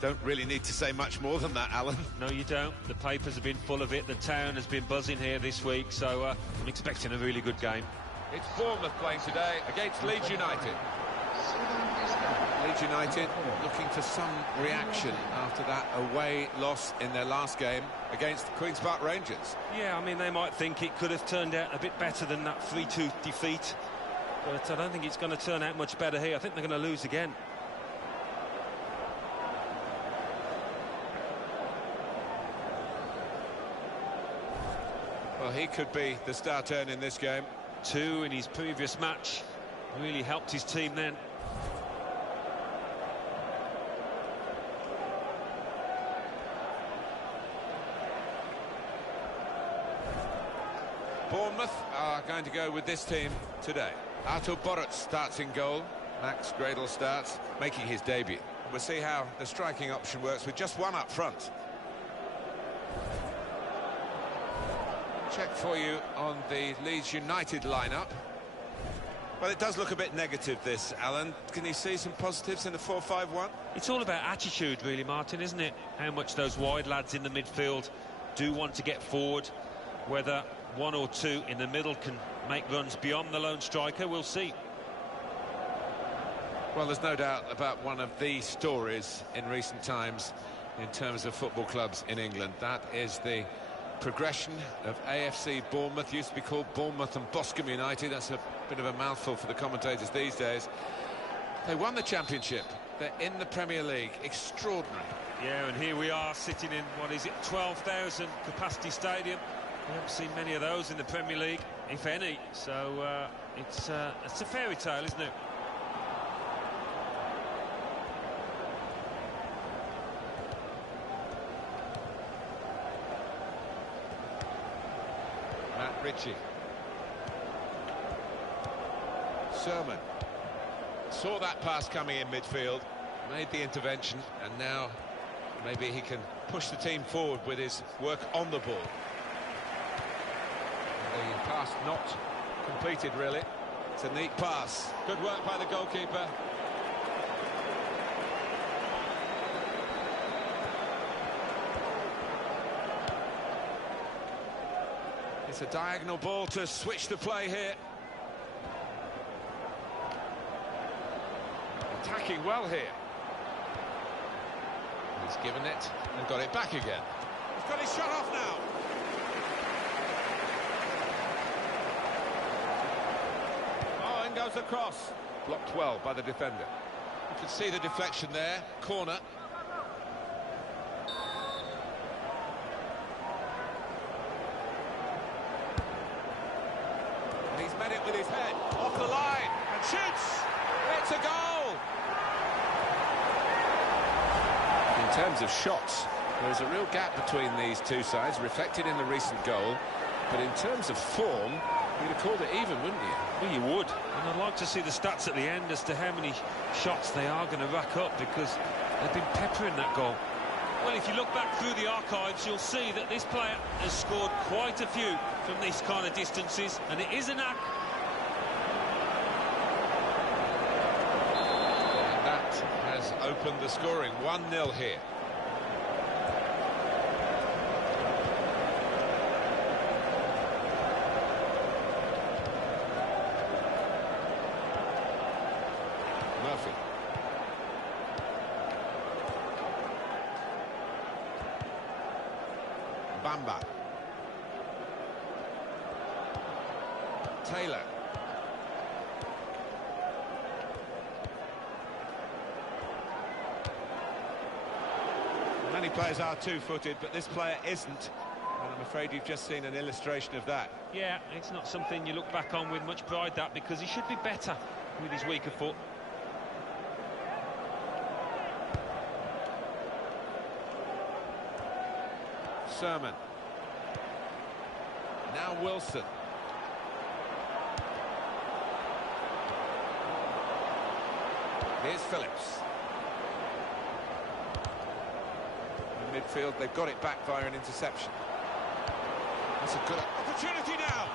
Don't really need to say much more than that, Alan. No, you don't. The papers have been full of it. The town has been buzzing here this week, so I'm expecting a really good game. It's Bournemouth playing today against Leeds United. Leeds United looking for some reaction after that away loss in their last game against the Queen's Park Rangers. Yeah, I mean, they might think it could have turned out a bit better than that 3-2 defeat, but I don't think it's going to turn out much better here. I think they're going to lose again. Well, he could be the star turn in this game. 2 in his previous match. Really helped his team then. Bournemouth are going to go with this team today. Artur Boruc starts in goal. Max Gradel starts, making his debut. We'll see how the striking option works with just one up front. Check for you on the Leeds United lineup. Well, it does look a bit negative, this, Alan. Can you see some positives in the 4-5-1? It's all about attitude, really, Martin, isn't it? How much those wide lads in the midfield do want to get forward. Whether one or two in the middle can make runs beyond the lone striker, we'll see. Well, there's no doubt about one of the stories in recent times in terms of football clubs in England. That is the progression of AFC Bournemouth. Used to be called Bournemouth and Boscombe United. That's a bit of a mouthful for the commentators these days. They won the championship. They're in the Premier League. Extraordinary. Yeah, and here we are sitting in, what is it, 12,000 capacity stadium. We haven't seen many of those in the Premier League, if any. So it's a fairy tale, isn't it? Matt Ritchie. Sermon. Saw that pass coming in midfield, made the intervention, and now maybe he can push the team forward with his work on the ball. The pass not completed, really. It's a neat pass. Good work by the goalkeeper. It's a diagonal ball to switch the play here. Attacking well here. He's given it and got it back again. He's got his shot off now. Oh, in goes the cross. Blocked well by the defender. You can see the deflection there. Corner. And he's met it with his head. Off the line. And shoots. It's a goal. In terms of shots, there's a real gap between these two sides, reflected in the recent goal. But in terms of form, you'd have called it even, wouldn't you? Well, you would. And I'd like to see the stats at the end as to how many shots they are going to rack up, because they've been peppering that goal. Well, if you look back through the archives, you'll see that this player has scored quite a few from these kind of distances, and it is a knack. And that has opened the scoring. 1-0 here. Murphy. Bamba. Taylor. Many players are two-footed, but this player isn't. And I'm afraid you've just seen an illustration of that. Yeah, it's not something you look back on with much pride, that, because he should be better with his weaker foot. Sermon. Now Wilson. Here's Phillips. In midfield, they've got it back via an interception. That's a good opportunity now.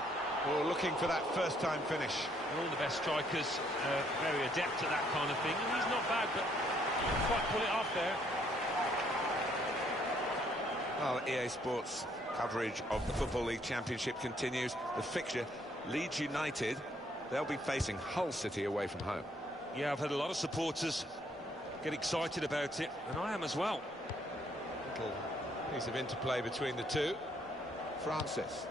Oh, looking for that first-time finish. All the best strikers are very adept at that kind of thing, and he's not bad, but he didn't quite pull it off there. Well, EA Sports coverage of the Football League Championship continues. The fixture, Leeds United, they'll be facing Hull City away from home. Yeah, I've had a lot of supporters get excited about it, and I am as well. Little piece of interplay between the two. Francis.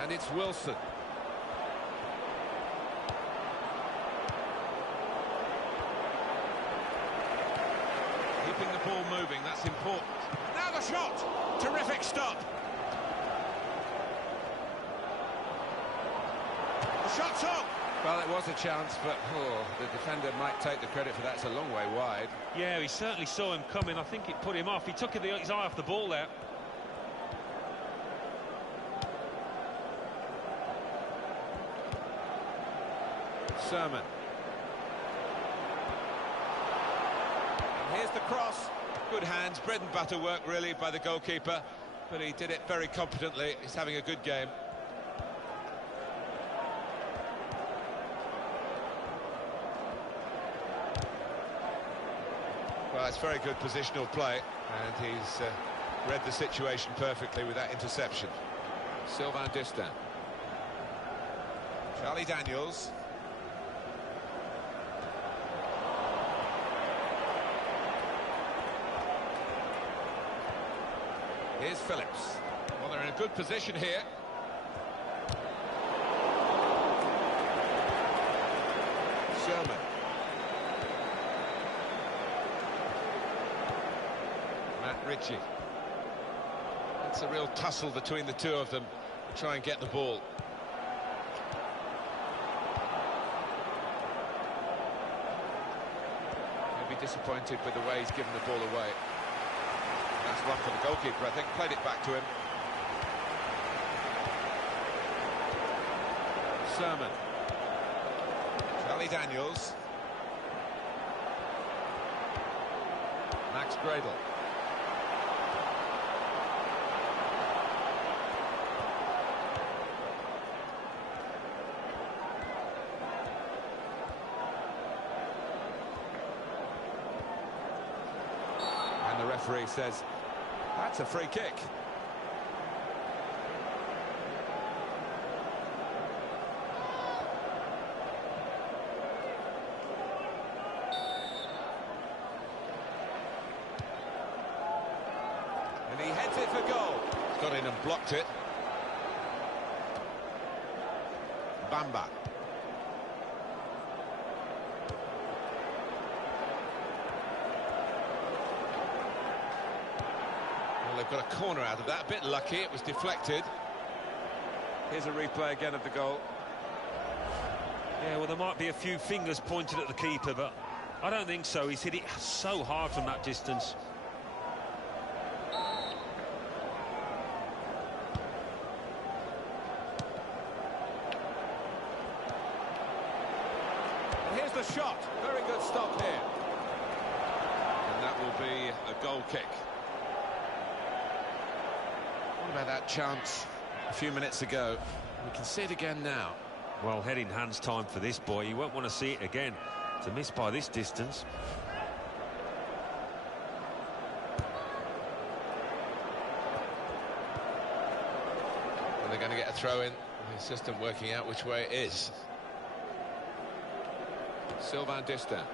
And it's Wilson. Keeping the ball moving, that's important. Now the shot! Terrific stop. The shot's up! Well, it was a chance, but the defender might take the credit for that. It's a long way wide. Yeah, he certainly saw him coming. I think it put him off. He took his eye off the ball there. Sermon. And here's the cross. Good hands, bread and butter work really by the goalkeeper, but he did it very competently. He's having a good game. Well, it's very good positional play, and he's read the situation perfectly with that interception. Sylvain Distin. Charlie Daniels. Here's Phillips. Well, they're in a good position here. Sherman. Matt Ritchie. It's a real tussle between the two of them to try and get the ball. He'll be disappointed with the way he's given the ball away. That's one for the goalkeeper, I think. Played it back to him. Sermon. Charlie Daniels. Max Gradle. And the referee says, that's a free kick. And he heads it for goal. He's got in and blocked it. Bamba. They've got a corner out of that, a bit lucky, it was deflected. Here's a replay again of the goal. Yeah, well, there might be a few fingers pointed at the keeper, but I don't think so. He's hit it so hard from that distance. And here's the shot, very good stop here. And that will be a goal kick. What about that chance a few minutes ago? We can see it again now. Well, head in hands time for this boy. You won't want to see it again. To miss by this distance. And they're going to get a throw in. The assistant working out which way it is. Sylvain Distin.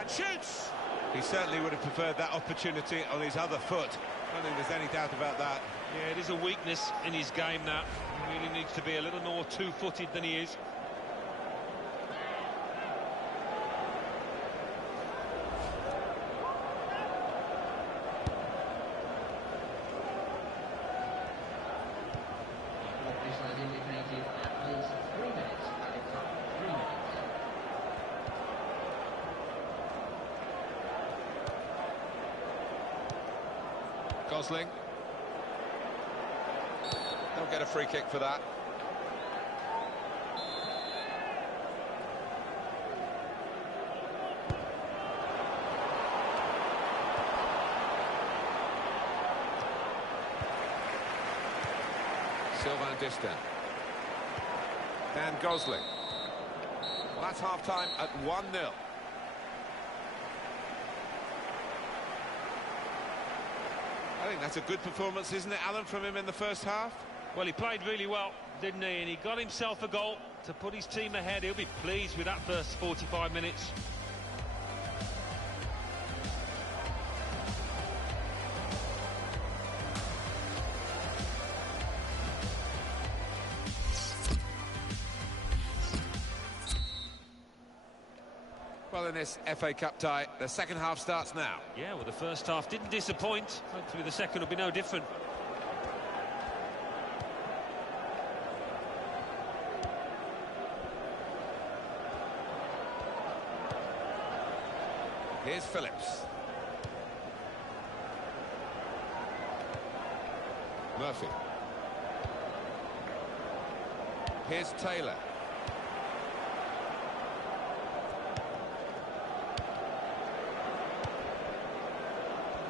And shoots! He certainly would have preferred that opportunity on his other foot. I don't think there's any doubt about that. Yeah, it is a weakness in his game, that. He really needs to be a little more two-footed than he is. Gosling. They'll get a free kick for that. Sylvain Distin. Dan Gosling. Well, that's half-time at 1-0. I think that's a good performance, isn't it, Alan, from him in the first half? Well, he played really well, didn't he? And he got himself a goal to put his team ahead. He'll be pleased with that first 45 minutes. Well, in this FA Cup tie, the second half starts now. Yeah, well, the first half didn't disappoint. Hopefully the second will be no different. Here's Phillips. Murphy. Here's Taylor.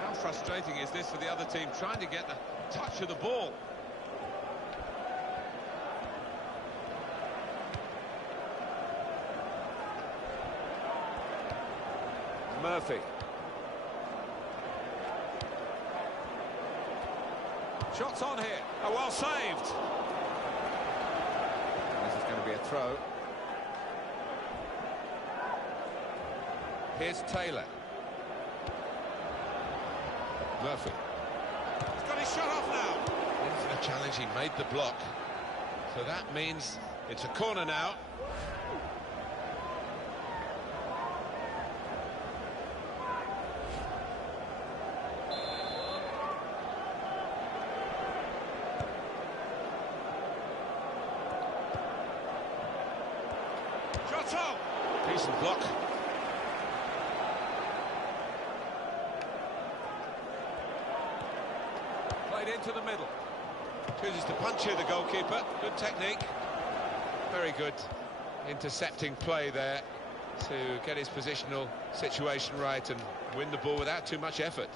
How frustrating is this for the other team, trying to get the touch of the ball? Murphy. Shots on here. Oh, well saved. This is going to be a throw. Here's Taylor. Murphy. He's got his shot off now. In for the challenge, he made the block. So that means it's a corner now. Decent block. Played into the middle. Chooses to punch here, the goalkeeper. Good technique. Very good intercepting play there to get his positional situation right and win the ball without too much effort.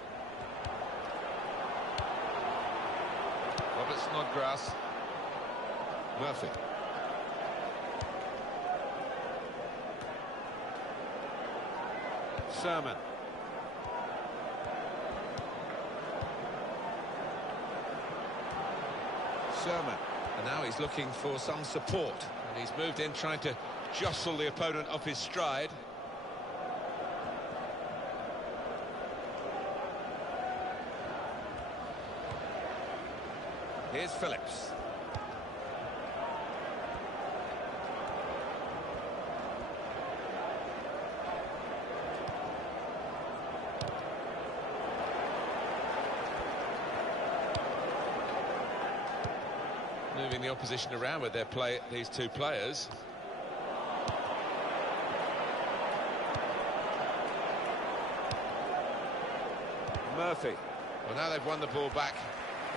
Robert Snodgrass. Murphy. Sermon. Sermon. And now he's looking for some support. And he's moved in trying to jostle the opponent off his stride. Here's Phillips. Moving the opposition around with their play, these two players. Murphy. Well, now they've won the ball back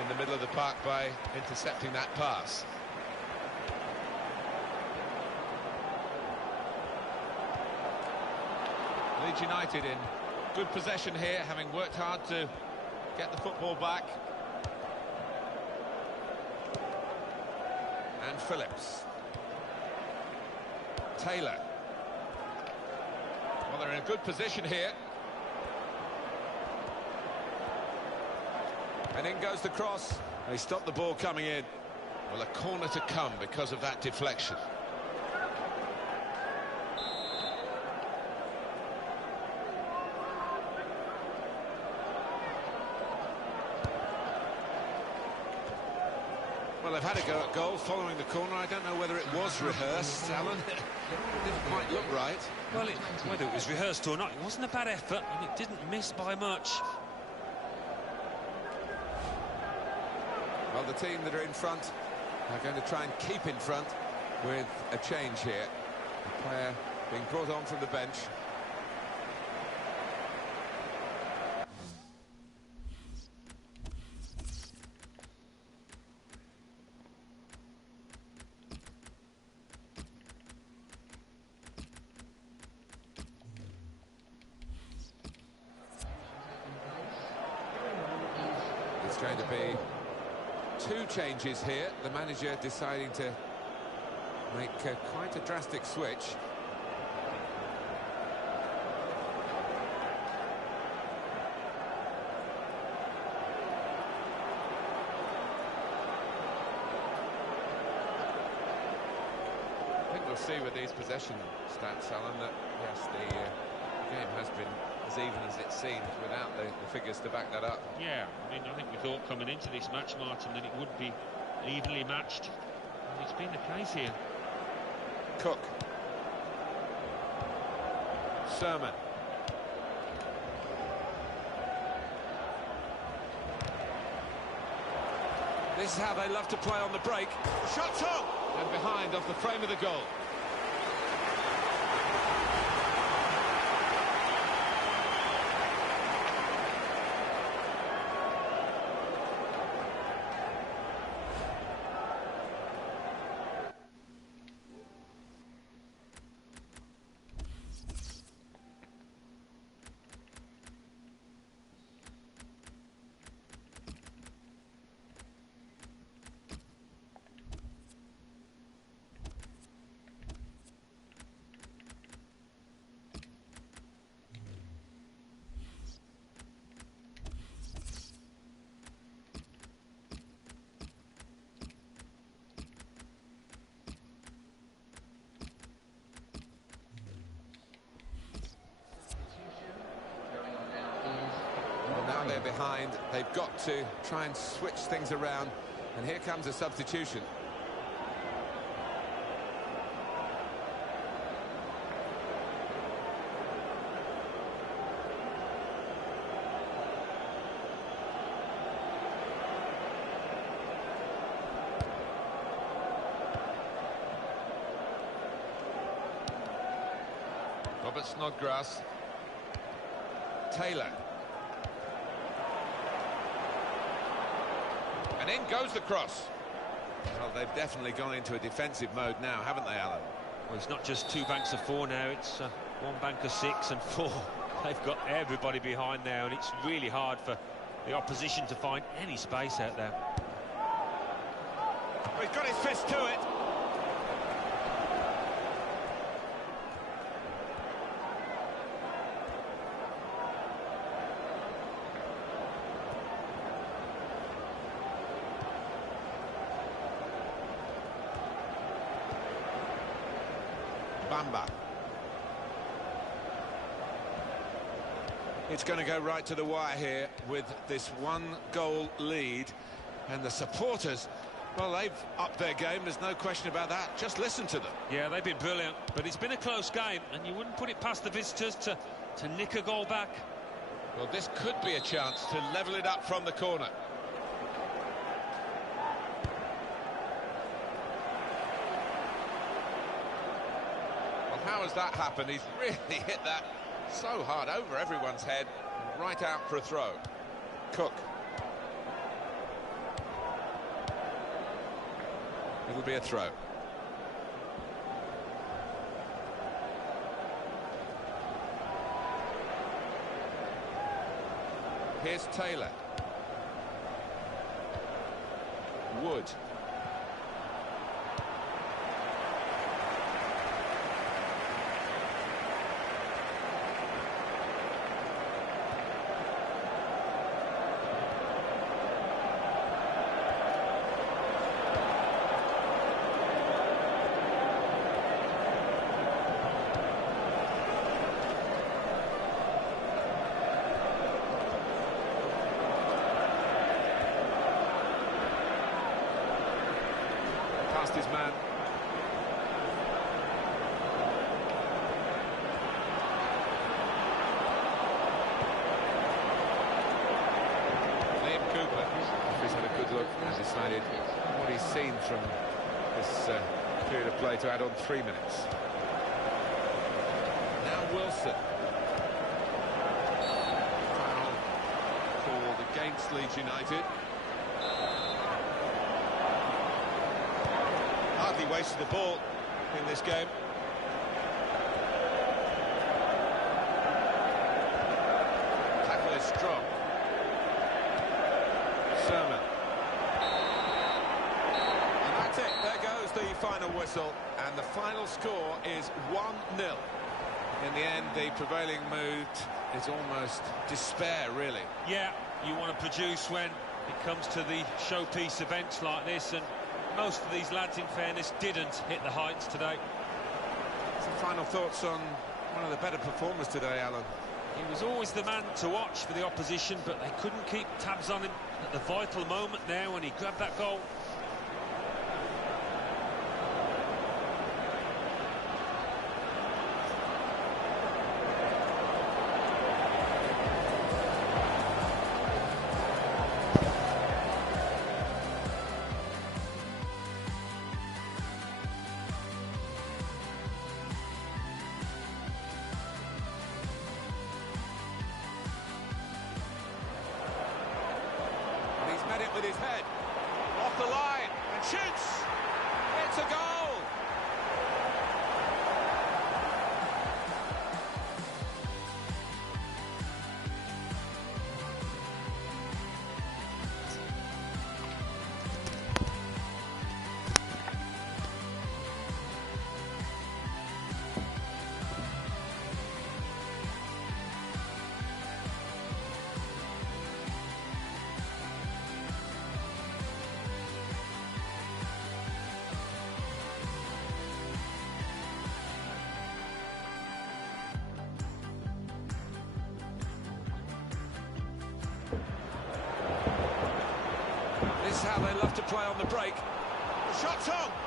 in the middle of the park by intercepting that pass. Leeds United in good possession here, having worked hard to get the football back. And Phillips. Taylor. Well, they're in a good position here. And in goes the cross. They stopped the ball coming in. Well, a corner to come because of that deflection. Well, they've had a go at goal following the corner. I don't know whether it was rehearsed, Alan. It didn't quite look right. Well, whether it was rehearsed or not, it wasn't a bad effort, and it didn't miss by much. Well, the team that are in front are going to try and keep in front with a change here. A player being brought on from the bench. It's going to be Two changes here. The manager deciding to make quite a drastic switch. I think we'll see with these possession stats, Alan, that yes, the game has been as even as it seemed without the figures to back that up. Yeah, I mean, I think we thought coming into this match, Martin, that it would be evenly matched. And it's been the case here. Cook. Sermon. This is how they love to play on the break. Shots on! And behind off the frame of the goal. Now they're behind, they've got to try and switch things around, and here comes a substitution. Robert Snodgrass. Taylor. And in goes the cross. Well, they've definitely gone into a defensive mode now, haven't they, Alan? Well, it's not just two banks of four now, it's one bank of six and four. They've got everybody behind now, and it's really hard for the opposition to find any space out there. Well, he's got his fist to it. Bamba. It's going to go right to the wire here with this one-goal lead, and the supporters, well, they've upped their game, there's no question about that. Just listen to them. Yeah, they've been brilliant, but it's been a close game, and you wouldn't put it past the visitors to nick a goal back. Well, this could be a chance to level it up from the corner. How has that happened? He's really hit that so hard over everyone's head, right out for a throw. Cook. It'll be a throw. Here's Taylor. Wood. Past his man. Liam Cooper, he's had a good look and decided what he's seen from this period of play to add on 3 minutes. Now Wilson. Foul called against Leeds United. Hardly wasted the ball in this game. Tackle is strong. Sermon. final whistle, and the final score is 1-0. In the end, the prevailing mood is almost despair, really. Yeah, you want to produce when it comes to the showpiece events like this, and most of these lads, in fairness, didn't hit the heights today. Some final thoughts on one of the better performers today, Alan? He was always the man to watch for the opposition, but they couldn't keep tabs on him at the vital moment there when he grabbed that goal. Met it with his head, off the line, and shoots! It's a goal! This is how they love to play on the break. The shot's on!